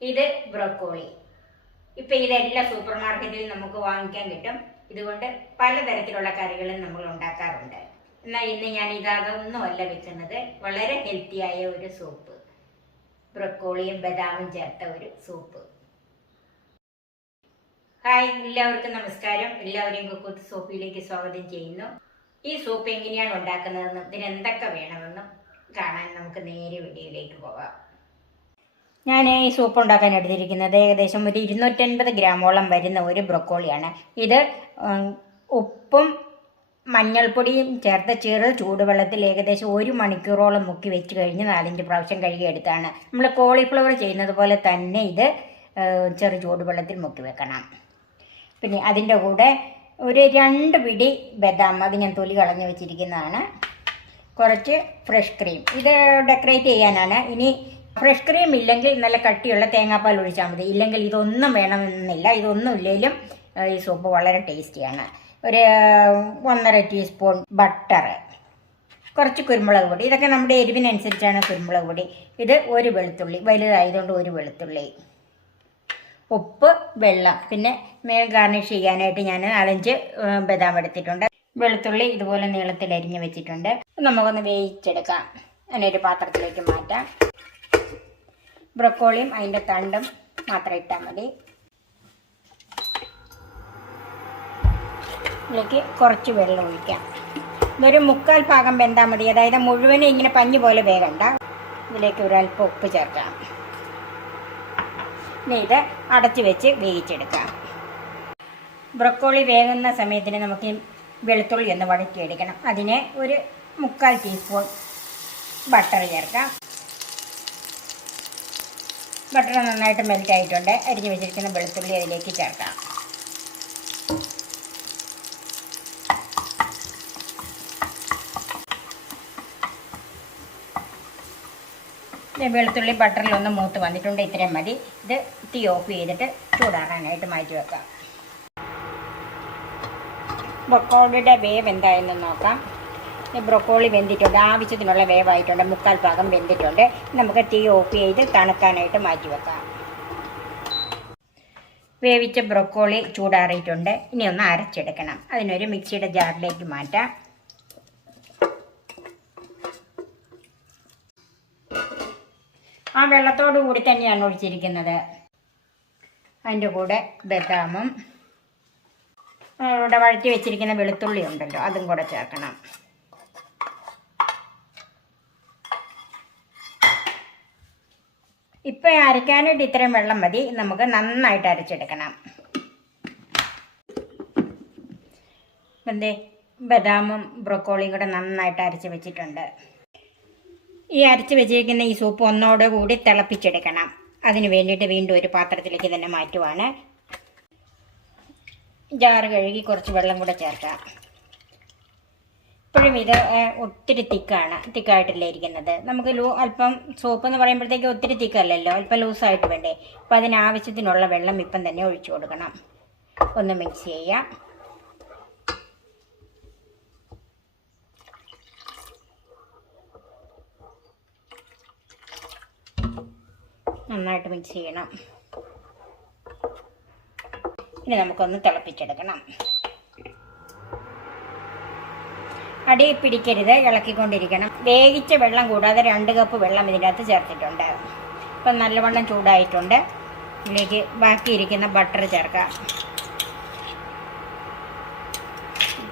ഇത് ബ്രോക്കോളി. ഇപ്പം ഇതെല്ലാം സൂപ്പർ മാർക്കറ്റിൽ നമുക്ക് വാങ്ങിക്കാൻ കിട്ടും. ഇതുകൊണ്ട് പലതരത്തിലുള്ള കറികളും നമ്മൾ ഉണ്ടാക്കാറുണ്ട്. എന്നാൽ ഇന്ന് ഞാൻ ഇതൊന്നുമല്ല വെക്കുന്നത്. വളരെ ഹെൽത്തിയായ ഒരു സൂപ്പ്, ബ്രോക്കോളിയും ബദാമും ചേർത്ത ഒരു സൂപ്പ്. ഹായ്, എല്ലാവർക്കും നമസ്കാരം. എല്ലാവരെയും കുക്ക് സൂപ്പിലേക്ക് സ്വാഗതം ചെയ്യുന്നു. ഈ സൂപ്പ് എങ്ങനെയാണ് ഉണ്ടാക്കുന്നതെന്നും ഇതിനെന്തൊക്കെ വേണമെന്നും കാണാൻ നമുക്ക് നേരെ വീഡിയോയിലേക്ക് പോകാം. ഞാൻ ഈ സൂപ്പ് ഉണ്ടാക്കാൻ എടുത്തിരിക്കുന്നത് ഏകദേശം ഒരു 250 ഗ്രാമോളം വരുന്ന ഒരു ബ്രൊക്കോളിയാണ്. ഇത് ഉപ്പും മഞ്ഞൾപ്പൊടിയും ചേർത്ത് ചെറു ചൂടുവെള്ളത്തിൽ ഏകദേശം 1 മണിക്കൂറോളം മുക്കി വെച്ച് കഴിഞ്ഞ് 4-5 പ്രാവശ്യം കഴുകിയെടുത്താണ്. നമ്മൾ കോളിഫ്ലവർ ചെയ്യുന്നത് പോലെ തന്നെ ഇത് ചെറു ചൂടുവെള്ളത്തിൽ മുക്കി വെക്കണം. പിന്നെ അതിൻ്റെ കൂടെ ഒരു 2 പിടി ബദാം, അത് ഞാൻ തൊലി കളഞ്ഞ് വെച്ചിരിക്കുന്നതാണ്. കുറച്ച് ഫ്രഷ് ക്രീം, ഇത് ഡെക്കറേറ്റ് ചെയ്യാനാണ്. ഇനി ഫ്രഷ് ക്രീം ഇല്ലെങ്കിൽ നല്ല കട്ടിയുള്ള തേങ്ങാപ്പാൽ ഒഴിച്ചാൽ മതി. ഇല്ലെങ്കിൽ ഇതൊന്നും വേണമെന്നില്ല. ഇതൊന്നും ഇല്ലെങ്കിലും ഈ സൂപ്പ് വളരെ ടേസ്റ്റിയാണ്. ഒരു 1.5 ടീസ്പൂൺ ബട്ടർ, കുറച്ച് കുരുമുളക് പൊടി, ഇതൊക്കെ നമ്മുടെ എരിവിനനുസരിച്ചാണ് കുരുമുളക് പൊടി. ഇത് ഒരു വെളുത്തുള്ളി, വലുതായതുകൊണ്ട് ഒരു വെളുത്തുള്ളി, ഉപ്പ്, വെള്ളം. പിന്നെ മേൽ ഗാർണിഷ് ചെയ്യാനായിട്ട് ഞാൻ 4-5 ബദാം എടുത്തിട്ടുണ്ട്. വെളുത്തുള്ളി ഇതുപോലെ നീളത്തിൽ അരിഞ്ഞ് വെച്ചിട്ടുണ്ട്. നമുക്കൊന്ന് വേവിച്ചെടുക്കാം. അതിനൊരു പാത്രത്തിലേക്ക് മാറ്റാം. ബ്രൊക്കോളിയും അതിൻ്റെ തണ്ടും മാത്രം ഇട്ടാൽ മതി. ഇതിലേക്ക് കുറച്ച് വെള്ളം ഒഴിക്കാം. ഇതൊരു 1/4 ഭാഗം വെന്താൽ മതി. അതായത് മുഴുവനും ഇങ്ങനെ പഞ്ഞു പോലെ വേകണ്ട. ഇതിലേക്ക് ഒരല്പം ഉപ്പ് ചേർക്കാം. ഇനി ഇത് അടച്ചു വെച്ച് വേവിച്ചെടുക്കാം. ബ്രൊക്കോളി വേകുന്ന സമയത്തിന് നമുക്ക് വെളുത്തുള്ളി ഒന്ന് വഴറ്റിയെടുക്കണം. അതിന് ഒരു 1/4 ടീസ്പൂൺ ബട്ടർ ചേർക്കാം. ബട്ടർ നന്നായിട്ട് മെൽറ്റ് ആയിട്ടുണ്ട്. അരിഞ്ഞു വെച്ചിരിക്കുന്ന വെളുത്തുള്ളി അതിലേക്ക് ചേർക്കാം. വെളുത്തുള്ളി ബട്ടറിലൊന്ന് മൂത്ത് വന്നിട്ടുണ്ട്. ഇത്രയും മതി. ഇത് തീ ഓഫ് ചെയ്തിട്ട് ചൂടാറാനായിട്ട് മാറ്റി വെക്കാം. ബ്രൊക്കോളിയുടെ വേവ് എന്തായെന്ന് നോക്കാം. ബ്രൊക്കോളി വെന്തിട്ടുണ്ട്, ആവശ്യത്തിനുള്ള വേവായിട്ടുണ്ട്, 1/4 ഭാഗം വെന്തിട്ടുണ്ട്. നമുക്ക് തീ ഓഫ് ചെയ്ത് തണുക്കാനായിട്ട് മാറ്റി വെക്കാം. വേവിച്ച ബ്രൊക്കോളി ചൂടാറിയിട്ടുണ്ട്. ഇനി ഒന്ന് അരച്ചെടുക്കണം. അതിനൊരു മിക്സിയുടെ ജാറിലേക്ക് മാറ്റാം. ആ വെള്ളത്തോടു കൂടി തന്നെയാണ് ഒഴിച്ചിരിക്കുന്നത്. അതിൻ്റെ കൂടെ ബദാമും ഇവിടെ വഴറ്റി വെച്ചിരിക്കുന്ന വെളുത്തുള്ളി ഉണ്ടല്ലോ, അതും കൂടെ ചേർക്കണം. ഇപ്പം അരയ്ക്കാനായിട്ട് ഇത്രയും വെള്ളം മതി. നമുക്ക് നന്നായിട്ട് അരച്ചെടുക്കണം. എന്തേ, ബദാമും ബ്രൊക്കോളിയും കൂടെ നന്നായിട്ട് അരച്ച് വെച്ചിട്ടുണ്ട്. ഈ അരച്ച് വെച്ചിരിക്കുന്ന ഈ സൂപ്പ് ഒന്നോടെ കൂടി തിളപ്പിച്ചെടുക്കണം. അതിന് വേണ്ടിയിട്ട് വീണ്ടും ഒരു പാത്രത്തിലേക്ക് തന്നെ മാറ്റുവാണ്. ജാറ് കഴുകി കുറച്ച് വെള്ളം കൂടെ ചേർക്കാം. ഇപ്പോഴും ഇത് ഒത്തിരി തിക്കായിട്ടല്ലേ ഇരിക്കുന്നത്. നമുക്ക് അല്പം സോപ്പ് എന്ന് പറയുമ്പോഴത്തേക്ക് ഒത്തിരി തിക്കല്ലല്ലോ, അല്പം ലൂസായിട്ട് വേണ്ടേ. അപ്പം അതിനാവശ്യത്തിനുള്ള വെള്ളം ഇപ്പം തന്നെ ഒഴിച്ചു കൊടുക്കണം. ഒന്ന് മിക്സ് ചെയ്യാം. നന്നായിട്ട് മിക്സ് ചെയ്യണം. ഇനി നമുക്കൊന്ന് തിളപ്പിച്ചെടുക്കണം. അടി പിടിക്കരുത്, ഇളക്കിക്കൊണ്ടിരിക്കണം. വേവിച്ച വെള്ളം കൂടാതെ 2 കപ്പ് വെള്ളം ഇതിൻ്റെ അകത്ത് ചേർത്തിട്ടുണ്ട്. ഇപ്പം നല്ലവണ്ണം ചൂടായിട്ടുണ്ട്. ഇതിലേക്ക് ബാക്കിയിരിക്കുന്ന ബട്ടർ ചേർക്കാം.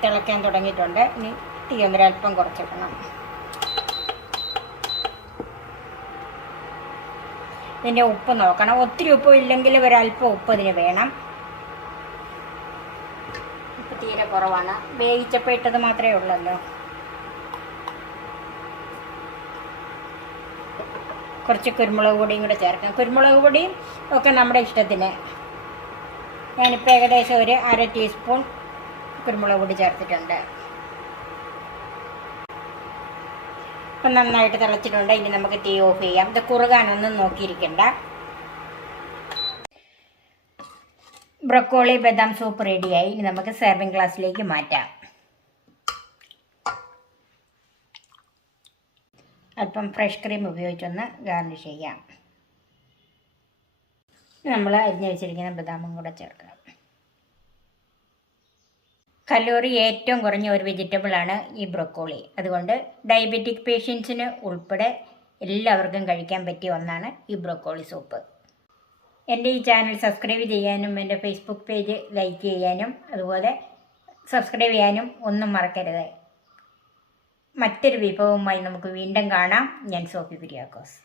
തിളയ്ക്കാൻ തുടങ്ങിയിട്ടുണ്ട്. ഇനി തീ ഒന്നൊരൽപ്പം കുറച്ചിടണം. ഇതിൻ്റെ ഉപ്പ് നോക്കണം. ഒത്തിരി ഉപ്പ് ഇല്ലെങ്കിൽ ഒരല്പം ഉപ്പ് ഇതിന് വേണം. ഉപ്പ് തീരെ കുറവാണ്. വേവിച്ചപ്പോൾ ഇട്ടത് മാത്രമേ ഉള്ളല്ലോ. കുറച്ച് കുരുമുളക് പൊടിയും കൂടെ ചേർക്കാം. കുരുമുളക് പൊടിയും ഒക്കെ നമ്മുടെ ഇഷ്ടത്തിന്. ഞാനിപ്പോൾ ഏകദേശം ഒരു 1/2 ടീസ്പൂൺ കുരുമുളക് പൊടി ചേർത്തിട്ടുണ്ട്. അപ്പം നന്നായിട്ട് തിളച്ചിട്ടുണ്ട്. ഇനി നമുക്ക് തീ ഓഫ് ചെയ്യാം. ഇത് കുറുകാനൊന്നും നോക്കിയിരിക്കണ്ട. ബ്രൊക്കോളി ബദാം സൂപ്പ് റെഡിയായി. ഇനി നമുക്ക് സെർവിങ് ഗ്ലാസ്സിലേക്ക് മാറ്റാം. അല്പം ഫ്രഷ് ക്രീം ഉപയോഗിച്ചൊന്ന് ഗാർണിഷ് ചെയ്യാം. നമ്മൾ അരിഞ്ഞ് വെച്ചിരിക്കുന്ന ബദാമും കൂടെ ചേർക്കണം. കലോറി ഏറ്റവും കുറഞ്ഞ ഒരു വെജിറ്റബിളാണ് ഈ ബ്രൊക്കോളി. അതുകൊണ്ട് ഡയബറ്റിക് പേഷ്യൻസിന് ഉൾപ്പെടെ എല്ലാവർക്കും കഴിക്കാൻ പറ്റിയ ഒന്നാണ് ഈ ബ്രൊക്കോളി സൂപ്പ്. എൻ്റെ ഈ ചാനൽ സബ്സ്ക്രൈബ് ചെയ്യാനും എൻ്റെ ഫേസ്ബുക്ക് പേജ് ലൈക്ക് ചെയ്യാനും അതുപോലെ സബ്സ്ക്രൈബ് ചെയ്യാനും ഒന്നും മറക്കരുത്. മറ്റൊരു വിഭവവുമായി നമുക്ക് വീണ്ടും കാണാം. ഞാൻ സോഫി കുര്യാക്കോസ്.